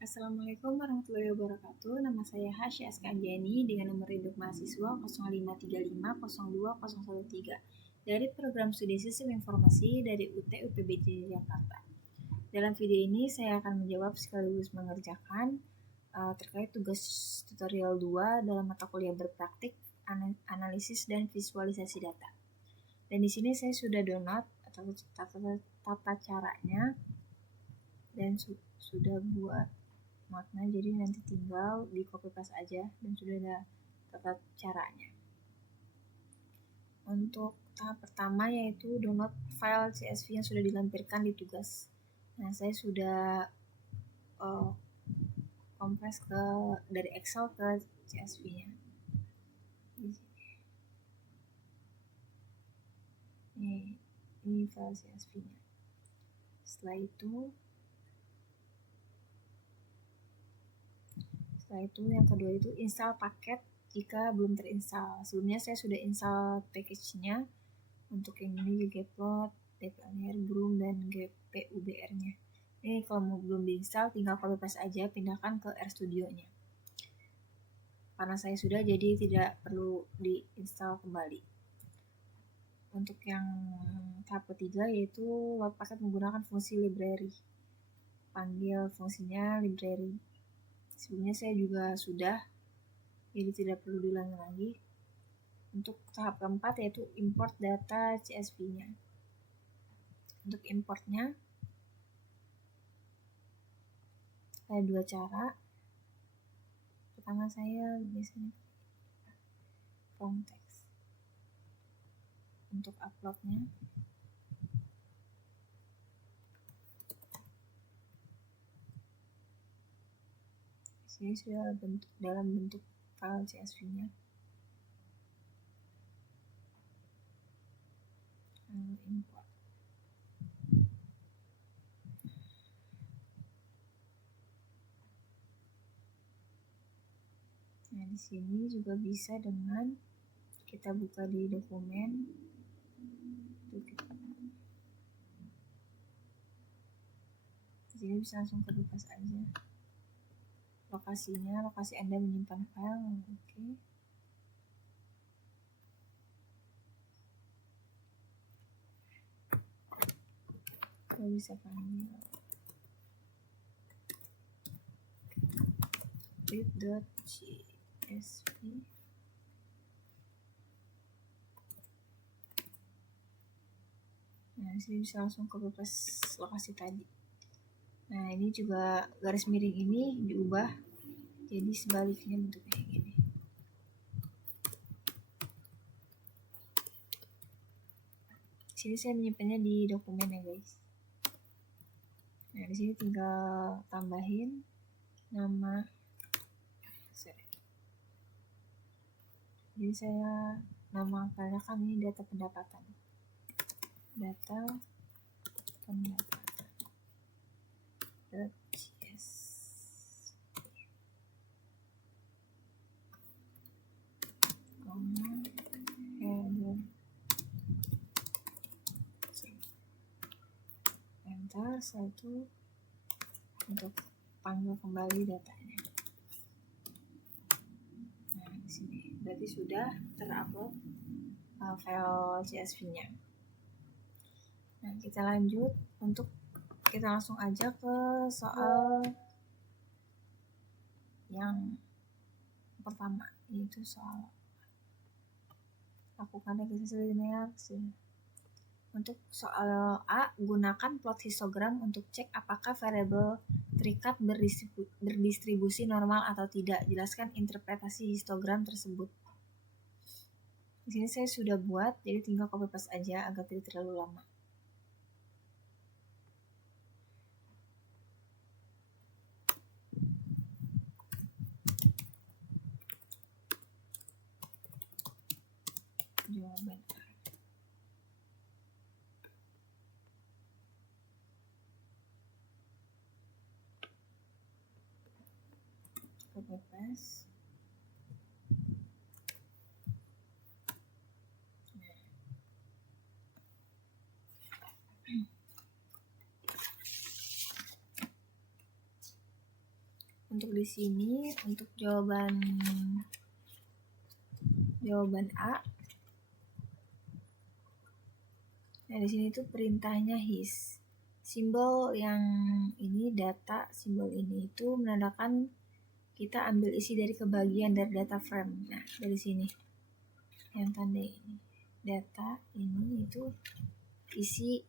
Assalamualaikum warahmatullahi wabarakatuh. Nama saya Hasya Askanjani dengan nomor induk mahasiswa 0535020013 dari program studi Sistem Informasi dari UT UPBJ Jakarta. Dalam video ini saya akan menjawab sekaligus mengerjakan terkait tugas tutorial 2 dalam mata kuliah berpraktik analisis dan visualisasi data. Dan di sini saya sudah download atau tata caranya dan sudah buat makna, jadi nanti tinggal di copy paste aja dan sudah ada tata caranya. Untuk tahap pertama yaitu download file CSV yang sudah dilampirkan di tugas. Nah, saya sudah kompres dari Excel ke CSV-nya. Ini file CSV-nya. Setelah itu yang kedua itu install paket jika belum terinstall. Sebelumnya saya sudah install package-nya untuk yang ini ggplot, dplr, broom, dan gpubr-nya. Ini kalau belum diinstal tinggal copy paste aja, pindahkan ke RStudio-nya. Karena saya sudah, jadi tidak perlu diinstal kembali. Untuk yang tahap ketiga yaitu load paket menggunakan fungsi library. Panggil fungsinya library. Sebelumnya saya juga sudah, jadi tidak perlu diulangi lagi. Untuk tahap keempat yaitu import data CSV-nya. Untuk importnya ada dua cara. Pertama saya biasanya from text. Untuk uploadnya ini sudah dalam bentuk file CSV-nya. Import. Nah, di sini juga bisa dengan kita buka di dokumen. Di sini bisa langsung ke paste aja. Lokasinya, lokasi Anda menyimpan file, oke. Kita bisa panggil read.csv. Nah, sini bisa langsung copy paste lokasi tadi. Nah, ini juga garis miring ini diubah jadi sebaliknya bentuknya kayak gini. Sini saya menyimpannya di dokumen ya guys. Nah, di sini tinggal tambahin nama. Jadi saya nama filenya kan ini data pendapatan. .cs. Enter. Setelah itu untuk panggil kembali datanya. Nah, di sini berarti sudah terupload file CSV-nya. Nah, kita lanjut untuk kita langsung aja ke soal yang pertama, yaitu soal lakukan registrasi linear. Untuk soal A, gunakan plot histogram untuk cek apakah variabel terikat berdistribusi normal atau tidak. Jelaskan interpretasi histogram tersebut. Di sini saya sudah buat, jadi tinggal copy paste aja agar tidak terlalu lama. Jawaban A. Copy paste. Untuk di sini, untuk jawaban A. Nah, di sini tuh perintahnya his. Simbol yang ini data, simbol ini itu menandakan kita ambil isi dari kebagian dari data frame. Nah, dari sini yang tanda ini. Data ini itu isi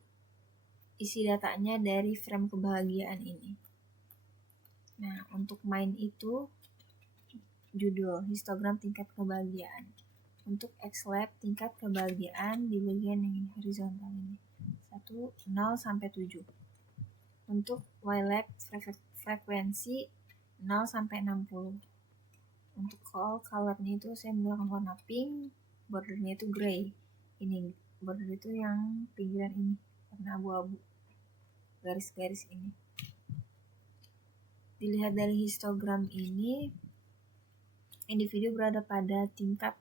datanya dari frame kebahagiaan ini. Nah, untuk main itu judul histogram tingkat kebahagiaan. Untuk X-Lab tingkat kebahagiaan di bagian yang horizontal ini 0 sampai 7. Untuk Y-Lab frekuensi 0 sampai 60. Untuk colornya itu saya menggunakan warna pink, bordernya itu gray. Ini border itu yang pinggiran ini warna abu-abu, garis-garis ini. Dilihat dari histogram ini, individu berada pada tingkat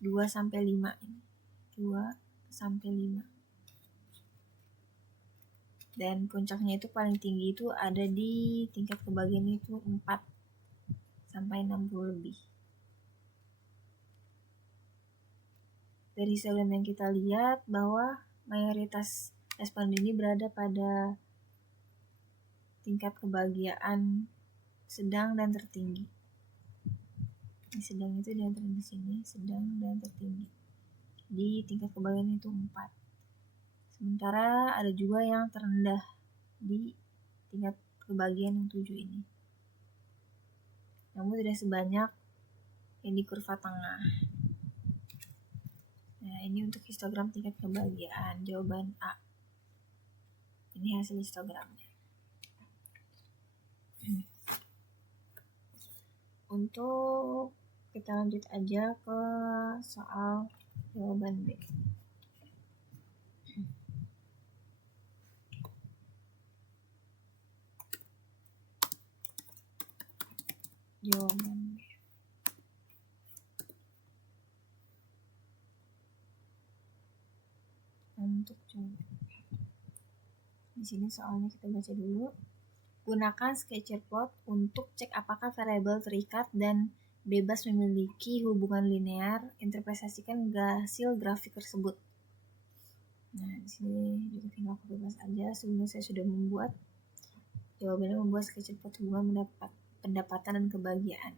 2 sampai 5 ini. 2 sampai 5. Dan puncaknya itu paling tinggi itu ada di tingkat kebagian itu 4 sampai 60 lebih. Dari histogram yang kita lihat bahwa mayoritas responden ini berada pada tingkat kebahagiaan sedang dan tertinggi. Di sedang itu di antara di sini, sedang dan tertinggi. Di tingkat kebahagiaan itu 4. Sementara ada juga yang terendah di tingkat kebahagiaan yang 7 ini. Namun tidak sebanyak yang di kurva tengah. Nah, ini untuk histogram tingkat kebahagiaan, jawaban A. Ini hasil histogramnya. Untuk kita lanjut aja ke soal jawaban B. Jawaban B. Untuk jawaban di sini soalnya kita baca dulu. Gunakan sketchplot untuk cek apakah variabel terikat dan bebas memiliki hubungan linear. Interpretasikan hasil grafik tersebut. Nah, di sini juga tinggal bebas aja. Sebelumnya saya sudah membuat jawabannya, membuat sketchplot hubungan pendapatan dan kebahagiaan.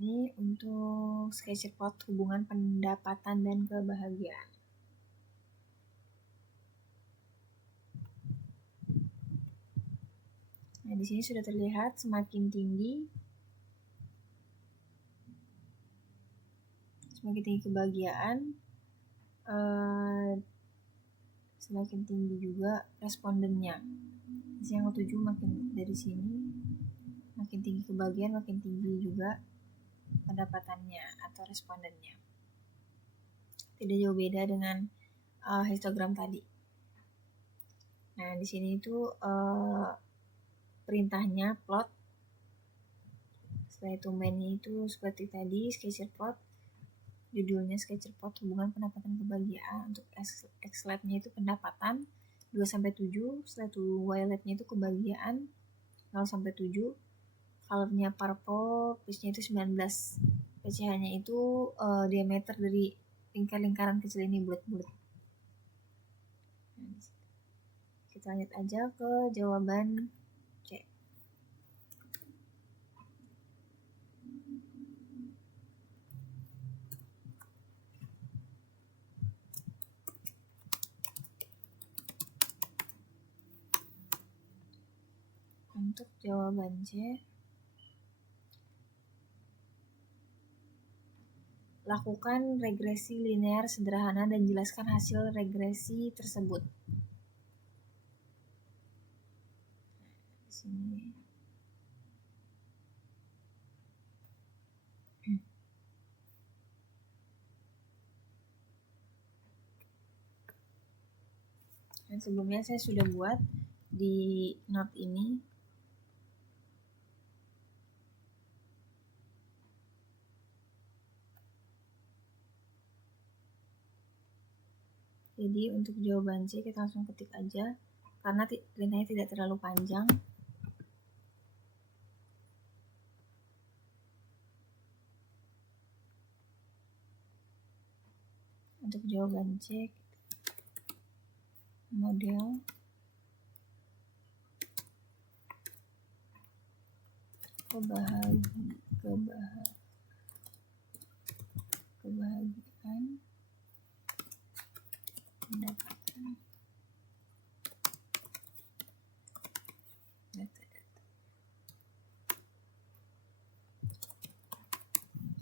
Ini untuk sketchplot hubungan pendapatan dan kebahagiaan. Nah, di sini sudah terlihat semakin tinggi kebahagiaan, semakin tinggi juga respondennya. Yang ke-7 makin dari sini makin tinggi kebahagiaan, makin tinggi juga pendapatannya atau respondennya. Tidak jauh beda dengan histogram tadi. Nah, di sini itu perintahnya plot. Setelah itu mainnya itu seperti tadi, sketchplot. Judulnya sketchplot hubungan pendapatan kebahagiaan. Untuk X-Lab-nya itu pendapatan 2 sampai 7. Setelah itu Y-Lab-nya itu kebahagiaan 0 sampai 7. Colornya purple, pitch-nya itu 19. PCH-nya itu diameter dari lingkaran kecil ini bulat-bulat. Kita lanjut aja ke jawaban C. Untuk jawaban C, lakukan regresi linear sederhana dan jelaskan hasil regresi tersebut. Di sini. Dan sebelumnya saya sudah buat di note ini. Jadi untuk jawaban C kita langsung ketik aja karena perintahnya tidak terlalu panjang. Untuk jawaban C, model kebahagiaan pendapatan data-data.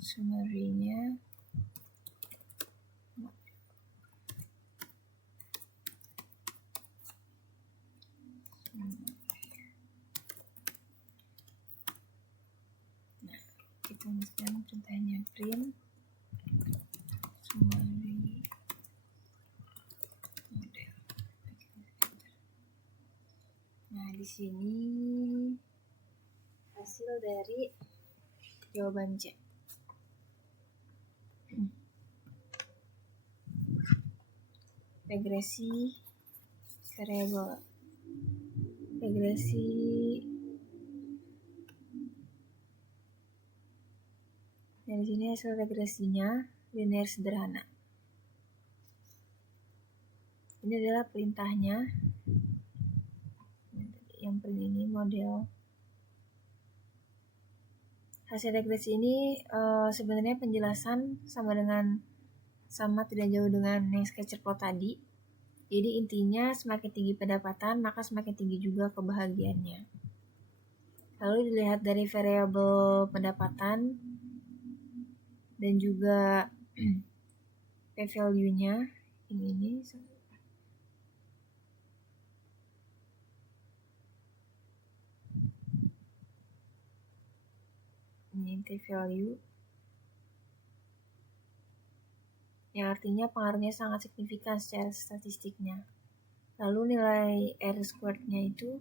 Summary-nya kita sekarang perintahnya print summary model. Nah, di sini hasil dari jawaban C. Regresi variabel. Dari sini hasil regresinya linear sederhana. Ini adalah perintahnya. Yang print ini model. Hasil regresi ini sebenarnya penjelasan sama tidak jauh dengan yang sketcherplot tadi. Jadi intinya semakin tinggi pendapatan maka semakin tinggi juga kebahagiaannya. Lalu dilihat dari variabel pendapatan dan juga p-value-nya ini t-value yang artinya pengaruhnya sangat signifikan secara statistiknya. Lalu nilai R-squared-nya itu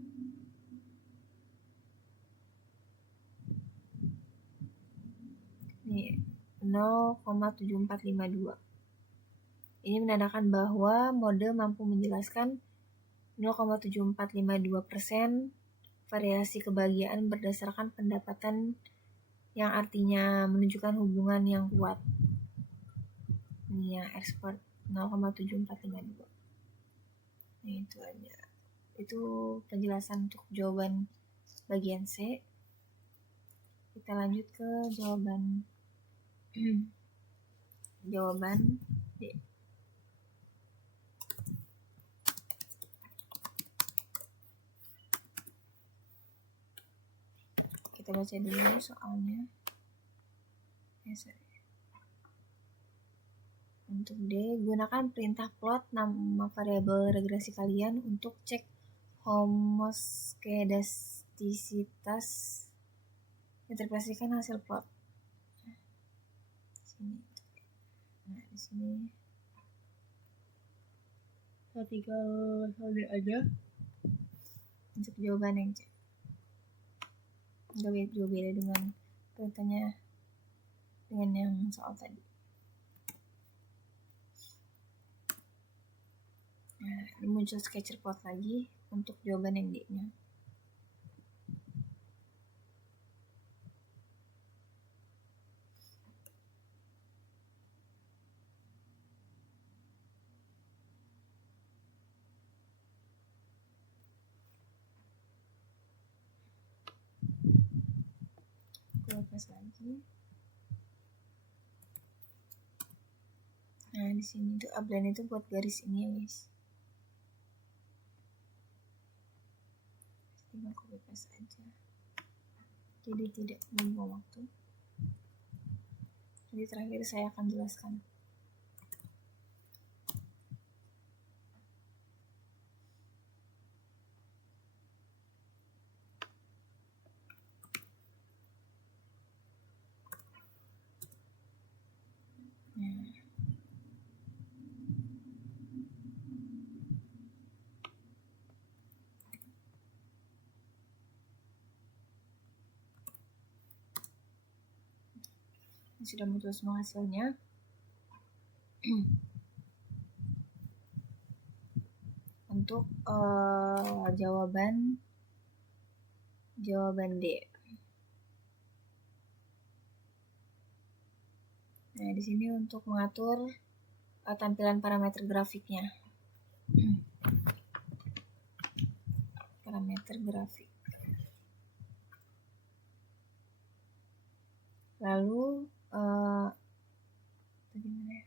nih 0,7452. Ini menandakan bahwa mode mampu menjelaskan 0,7452% variasi kebahagiaan berdasarkan pendapatan yang artinya menunjukkan hubungan yang kuat. Ini yang R-squared 0,7452. Nah, itu aja. Itu penjelasan untuk jawaban bagian C. Kita lanjut ke jawaban D. Kita baca dulu soalnya. Untuk D, gunakan perintah plot nama variabel regresi kalian untuk cek homoskedastisitas interpretasikan hasil plot. Nah, di sini tinggal D aja untuk jawaban yang C. Nggak jauh beda dengan perintahnya dengan yang soal tadi. Nah, ini muncul sketcherplot lagi untuk jawaban yang D-nya. Lepas lagi. Nah, di sini tuh upline itu buat garis ini ya, guys. Tinggal copy paste aja. Jadi tidak membuang waktu. Jadi terakhir saya akan jelaskan. Nah, Sudah muncul semua hasilnya. Untuk jawaban D. Nah, di sini untuk mengatur tampilan parameter grafiknya. Parameter grafik. Lalu bagaimana ya?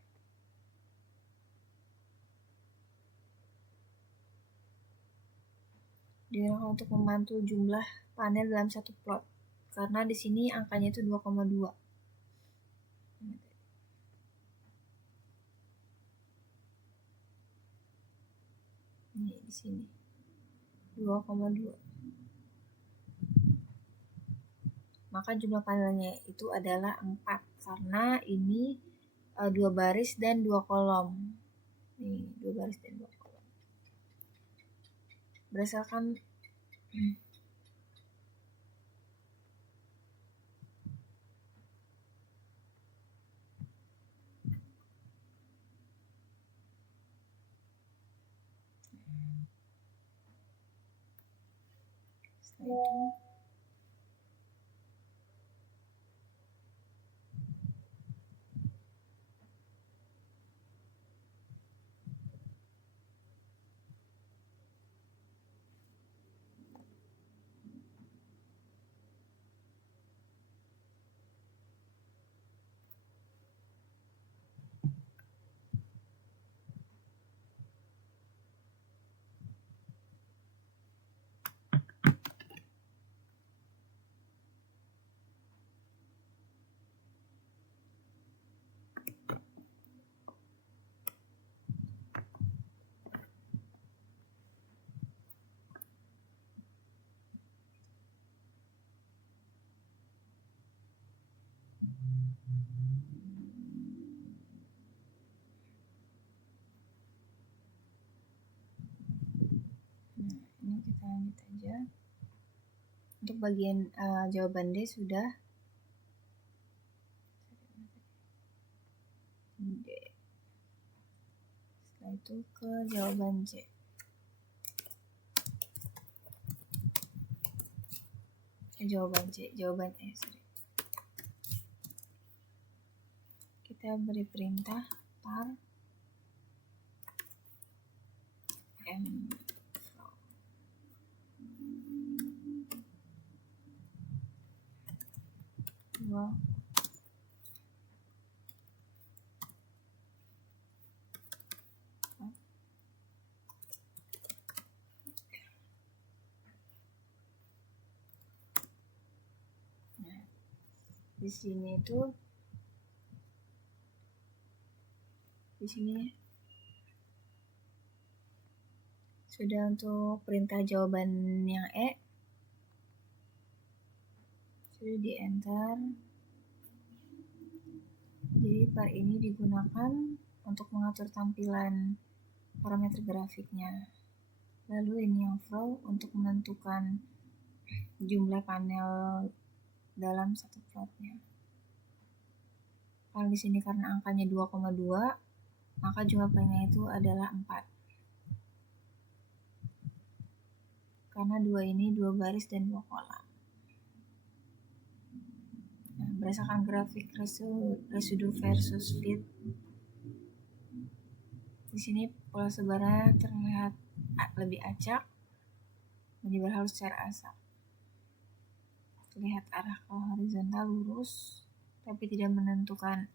Digunakan untuk memantau jumlah panel dalam satu plot. Karena di sini angkanya itu 2,2. Ini di sini 2,2. Maka jumlah panelnya itu adalah 4 karena ini 2 baris dan 2 kolom. Nih, 2 baris dan 2 kolom. Berdasarkan setelah itu ini kita lanjut aja. Untuk bagian jawaban D sudah. D. Setelah itu ke jawaban C. Jawaban E, sorry. Kita beri perintah par m dua di sini sudah untuk perintah jawaban yang E sudah di enter. Jadi par ini digunakan untuk mengatur tampilan parameter grafiknya. Lalu ini yang flow untuk menentukan jumlah panel dalam satu plotnya. Kalau di sini karena angkanya 2,2, maka jumlah panelnya itu adalah 4. Karena 2 ini 2 baris dan 2 kolom. Nah, berdasarkan grafik residu versus fit, di sini pola sebaran terlihat lebih acak, menyebar halus secara asap. Terlihat arah ke horizontal lurus, tapi tidak menentukan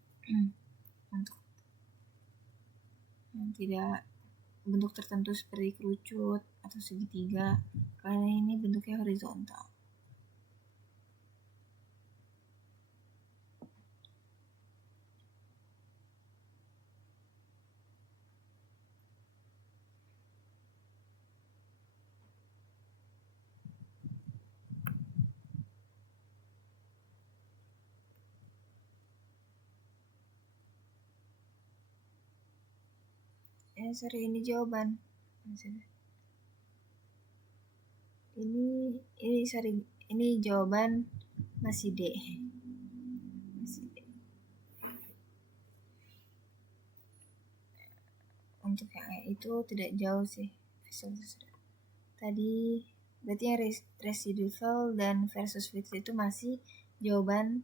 tidak bentuk tertentu seperti kerucut atau segitiga, karena ini bentuknya horizontal. Ini jawaban. Ini jawaban masih D. untuk yang E itu tidak jauh sih. Tadi berarti yang residual dan versus fit itu masih jawaban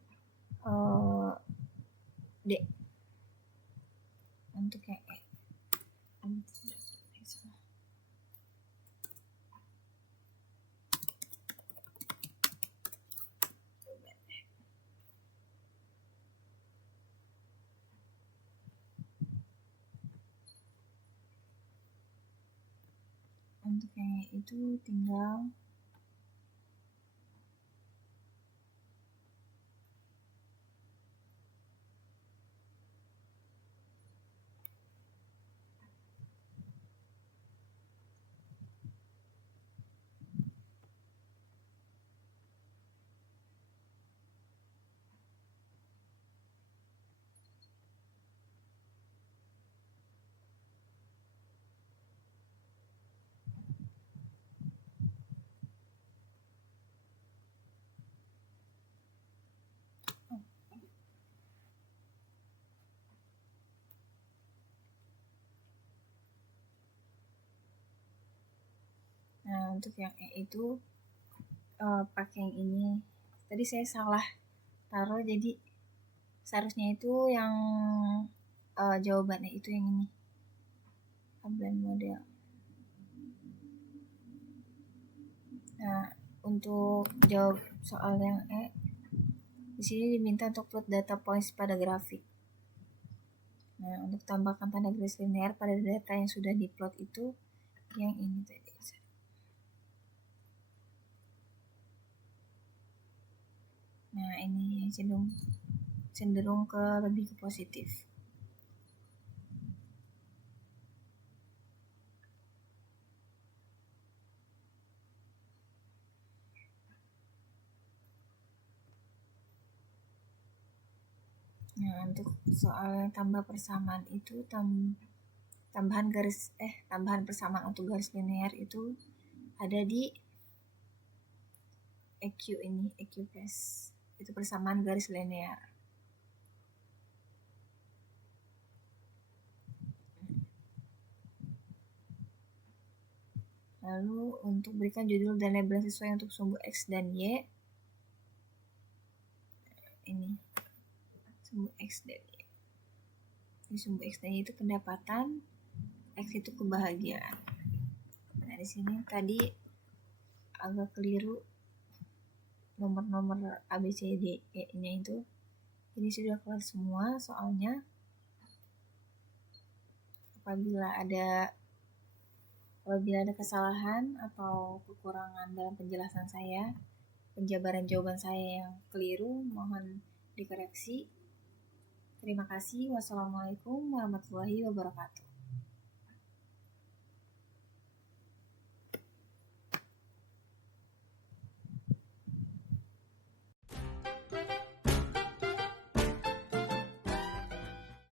D untuk yang E. Untuk yang E itu tinggal untuk yang E itu pakai yang ini. Tadi saya salah taruh, jadi seharusnya itu yang jawabannya itu yang ini, Ablan model. Nah, untuk jawab soal yang E, di sini diminta untuk plot data points pada grafik. Nah, untuk tambahkan tanda garis linear pada data yang sudah diplot itu yang ini tadi. Nah, ini cenderung ke lebih ke positif. Nah, untuk soal tambah persamaan itu tambahan persamaan untuk garis linear itu ada di EQ ini, EQ plus. Itu persamaan garis linear. Lalu untuk berikan judul dan label sesuai untuk sumbu X dan Y. Ini sumbu X dan Y. Ini sumbu X dan Y itu pendapatan, X itu kebahagiaan. Nah, di sini tadi agak keliru nomor-nomor A, B, C, D, E-nya itu. Ini sudah keluar semua soalnya. Apabila ada kesalahan atau kekurangan dalam penjelasan saya, penjabaran jawaban saya yang keliru, mohon dikoreksi. Terima kasih. Wassalamualaikum warahmatullahi wabarakatuh.